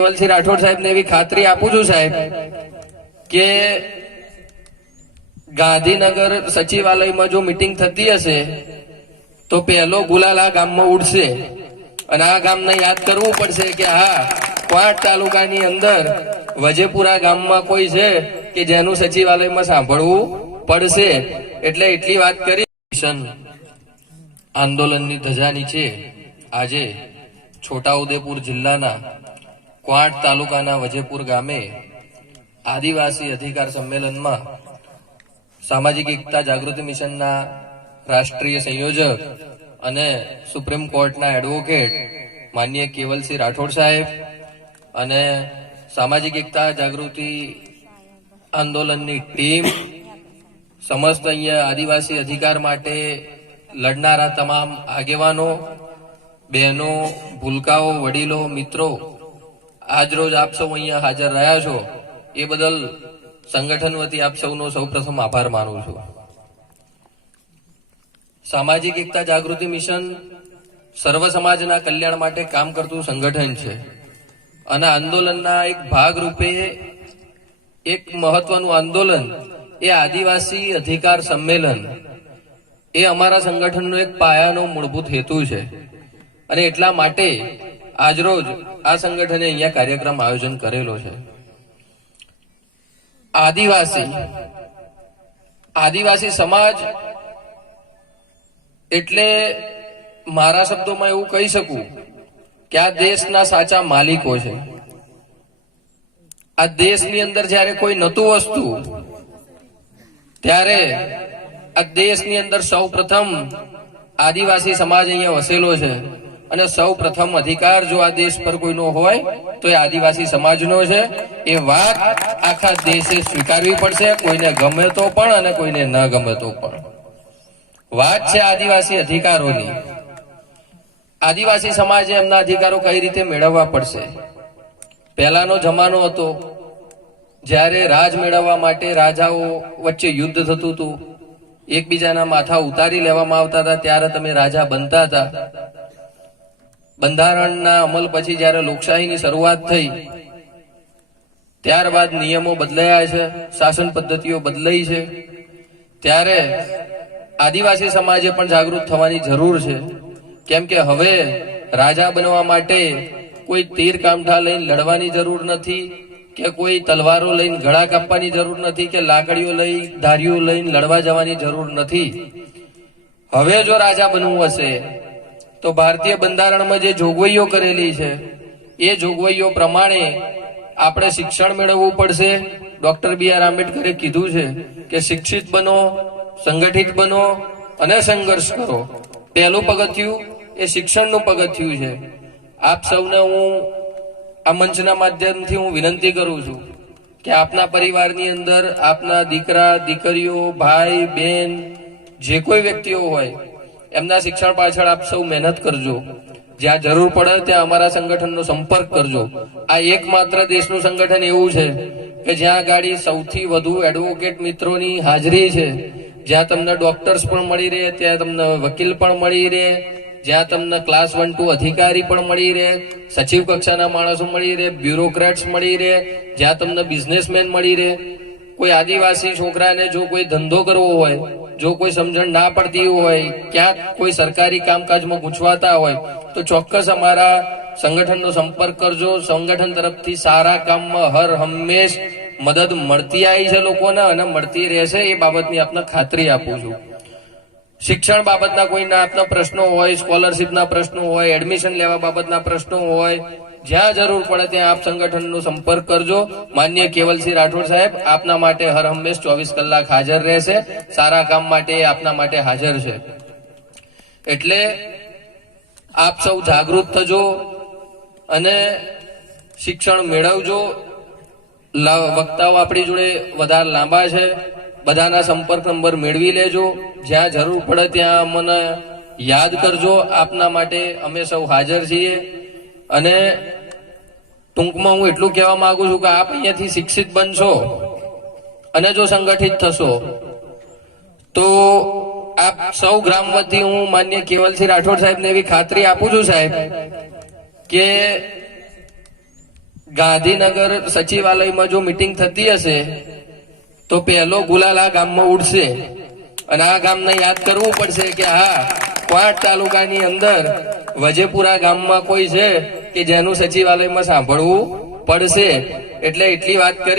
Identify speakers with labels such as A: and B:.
A: કેવલસિંહ રાઠોડ સાહેબને એવી ખાતરી આપું છું સાહેબ કે ગાંધીનગર સચિવાલયમાં જો મીટિંગ થતી હશે, તો પહેલો ગુલાલ આ ગામમાં ઉડશે. અને આ ગામને યાદ કરવું પડશે કે હા ક્વાંટ તાલુકાની અંદર વજેપુરા ગામમાં કોઈ છે કે જેનું સચિવાલયમાં સાંભળવું પડશે. એટલે એટલી વાત કરી. મિશન આંદોલનની ધજા નીચે આજે છોટાઉદેપુર જિલ્લાના ક્વાંટ તાલુકાના વજેપુર ગામે આદિવાસી અધિકાર સંમેલનમાં સામાજિક એકતા જાગૃતિ મિશનના રાષ્ટ્રીય સંયોજક અને સુપ્રીમ કોર્ટના એડવોકેટ માન્ય કેવલસિંહ રાઠોડ સાહેબ અને સામાજિક એકતા જાગૃતિ આંદોલનની ટીમ સમસ્ત અહીંયા આદિવાસી અધિકાર માટે લડનારા તમામ આગેવાનો, બહેનો, ભૂલકાઓ, વડીલો, મિત્રો આજ રોજ આપ સૌ અહીંયા હાજર રહ્યા છો. એ બદલ સંગઠન વતી આપ સૌનો સૌપ્રથમ આભાર માનું છું. સામાજિક એકતા જાગૃતિ મિશન સર્વ સમાજના કલ્યાણ માટે કામ કરતું સંગઠન છે. અને આંદોલનના એક ભાગ રૂપે એક મહત્વનું આંદોલન એ આદિવાસી અધિકાર સંમેલન એ અમારા સંગઠનનો એક પાયાનો મૂળભૂત હેતુ છે. અને એટલા માટે આજરોજ આ સંગઠને અહીંયા કાર્યક્રમ આયોજન કરેલો છે. આદિવાસી આદિવાસી સમાજ એટલે મારા શબ્દોમાં એવું કહી શકું કે આ દેશના સાચા માલિકો છે. આ દેશની અંદર જ્યારે કોઈ નતું વસ્તુ, ત્યારે આ દેશની અંદર સૌ પ્રથમ આદિવાસી સમાજ અહીંયા વસેલો છે. અને સૌ પ્રથમ અધિકાર જો આ દેશ પર કોઈનો હોય, તો એ આદિવાસી સમાજનો છે. એ વાત આખા દેશે સ્વીકારવી પડશે, કોઈને ગમે તો પણ અને કોઈને ન ગમે તો પણ. વાત છે આદિવાસી અધિકારોની. આદિવાસી સમાજે એમના અધિકારો કઈ રીતે મેળવવા પડશે? પહેલાનો જમાનો હતો, જ્યારે રાજ મેળવવા માટે રાજાઓ વચ્ચે યુદ્ધ થતું હતું. એકબીજાના માથા ઉતારી લેવામાં આવતા હતા, ત્યારે તમે રાજા બનતા હતા. બંધારણના અમલ પછી જ્યારે લોકશાહીની શરૂઆત થઈ, ત્યારબાદ નિયમો બદલાયા છે, શાસન પદ્ધતિઓ બદલાઈ છે, ત્યારે આદિવાસી સમાજે પણ જાગૃત થવાની જરૂર છે. કેમ કે હવે રાજા બનવા માટે કોઈ તીર કામઠા લઈને લડવાની જરૂર નથી કે કોઈ તલવારો લઈને ગળા કાપવાની જરૂર નથી કે લાકડીઓ લઈ, ધારીઓ લઈને લડવા જવાની જરૂર નથી. હવે જો રાજા બનવું હશે તો ભારતીય બંધારણમાં જે જોગવાઈઓ કરેલી છે, એ જોગવાઈઓ પ્રમાણે આપણે શિક્ષણ મેળવવું પડશે. ડોક્ટર બી આર આંબેડકરે કીધું છે કે શિક્ષિત બનો, સંગઠિત બનો અને સંઘર્ષ કરો. પહેલું પગથિયું એ શિક્ષણનું પગથિયું છે. આપ સૌને હું આ મંચના માધ્યમથી હું વિનંતી કરું છું કે આપના પરિવારની અંદર આપના દીકરા, દીકરીઓ, ભાઈ બહેન જે કોઈ વ્યક્તિઓ હોય એમના શિક્ષણ પાછળ આપ સૌ મહેનત કરજો. જ્યાં જરૂર પડે ત્યાં અમારા સંગઠનનો સંપર્ક કરજો. આ એકમાત્ર દેશનું સંગઠન એવું છે કે જ્યાં ગાડી સૌથી વધુ એડવોકેટ મિત્રોની હાજરી છે. જ્યાં તમને ડોક્ટર્સ પણ મળી રહે, ત્યાં તમને વકીલ પણ મળી રહે, જ્યાં તમને ક્લાસ વન ટુ અધિકારી પણ મળી રહે, સચિવ કક્ષાના માણસો મળી રહે બ્યુરોક્રેટ્સ મળી રહે, જ્યાં તમને બિઝનેસમેન મળી રહે. કોઈ આદિવાસી છોકરાને જો કોઈ ધંધો કરવો હોય જો કોઈ સમજણ ના પડતી હોય, ક્યાંક કોઈ સરકારી કામકાજમાં ગૂંચવાતા હોય, તો ચોક્કસ અમારા સંગઠનનો સંપર્ક કરજો. સંગઠન તરફથી સારા કામમાં હર હંમેશ મદદ મળતી આવી છે લોકોને અને મળતી રહેશે. એ બાબતની આપને ખાતરી આપું છું. શિક્ષણ બાબતના કોઈના આપના પ્રશ્નો હોય, સ્કોલરશીપના પ્રશ્નો હોય, એડમિશન લેવા બાબતના પ્રશ્નો હોય, જ્યાં જરૂર પડે ત્યાં આપ સંગઠનનો સંપર્ક કરજો. માન્ય કેવલસિંહ રાઠોડ સાહેબ, આપના માટે હર હંમેશ ચોવીસ કલાક હાજર રહેશે. સારા કામ માટે આપના માટે હાજર છે. એટલે આપ સૌ જાગૃત થજો અને શિક્ષણ મેળવજો. વક્તાઓ આપણી જોડે વધારે લાંબા છે. બધાના સંપર્ક નંબર મેળવી લેજો. જ્યાં જરૂર પડે ત્યાં મને યાદ કરજો. આપના માટે અમે સૌ હાજર છીએ. અને ટૂંકમાં હું એટલું કહેવા માંગુ છું કે આપ અહીંયાથી શિક્ષિત બનશો અને જો સંગઠિત થશો, તો આપ સૌ ગ્રામ વતી હું માન્ય કેવલસિંહ રાઠોડ સાહેબને એવી ખાતરી આપું છું સાહેબ કે ગાંધીનગર સચિવાલયમાં જો મિટિંગ થતી હશે તો પહેલો ગુલાલ આ ગામમાં ઉડશે. અને આ ગામને યાદ કરવું પડશે કે હા, ક્વાંટ તાલુકાની અંદર વજેપુરા ગામમાં કોઈ છે કે જેનું સચિવાલયમાં સાંભળવું પડશે. એટલે એટલી વાત કરી.